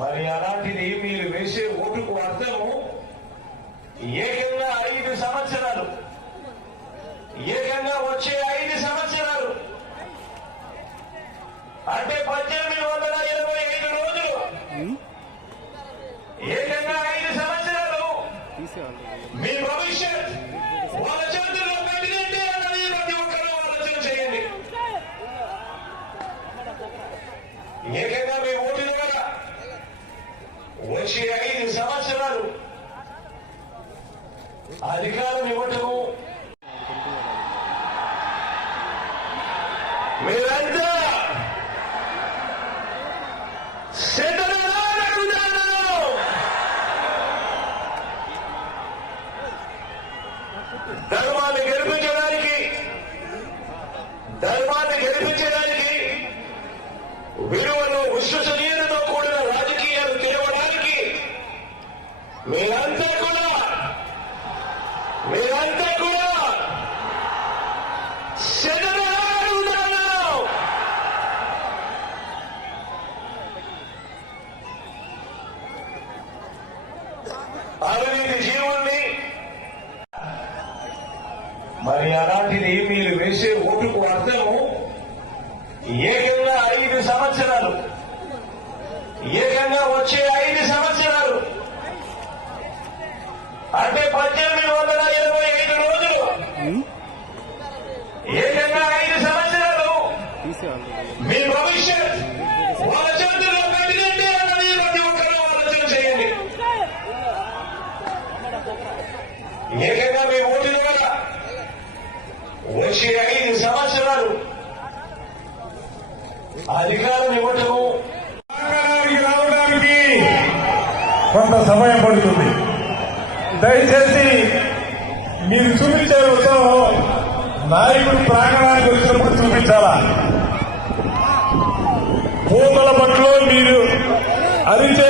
మరి అలాంటిది మీరు వేసే ఓటుకు అర్థము ఏకంగా 5 సంవత్సరాలు, ఏకంగా వచ్చే 5 సంవత్సరాలు అంటే 1825 రోజులు, ఏకంగా 5 సంవత్సరాలు మీ భవిష్యత్ వాళ్ళ చేతుల్లో పెట్టినట్టే అన్నది ప్రతి ఒక్కరూ ఆలోచన చేయండి. ఏకంగా మీ ఓటు దగ్గర వచ్చే 5 సంవత్సరాలు అధికారం ఇవ్వటము మీరంతా ధర్మాన్ని గెలిపించడానికి విలువలు విశ్వసనీయతతో కూడిన రాజకీయాలు తేవడానికి మీరంతా కూడా అవినీతి జీవుల్ని. మరి అలాంటిది మీరు వేసే ఓటుకు అర్థము ఏకంగా 5 సంవత్సరాలు, ఏకంగా వచ్చే 5 సంవత్సరాలు అంటే 1825 రోజులు, ఏకంగా 5 సంవత్సరాలు మీ భవిష్యత్ వాళ్ళ చేతుల్లో పెట్టినట్టే అన్నది ప్రతి ఒక్కరూ ఆలోచన చేయండి. ఏకంగా మీ ఓటు దగ్గర వచ్చే 5 సంవత్సరాలు అధికారం ఇవ్వటము రావడానికి కొంత సమయం పడుతుంది. దయచేసి మీరు చూపించే ఉత్సవం నాయకుడు ప్రాంగణానికి వచ్చినప్పుడు చూపించాలా. పూతల పట్టులో మీరు అరిచే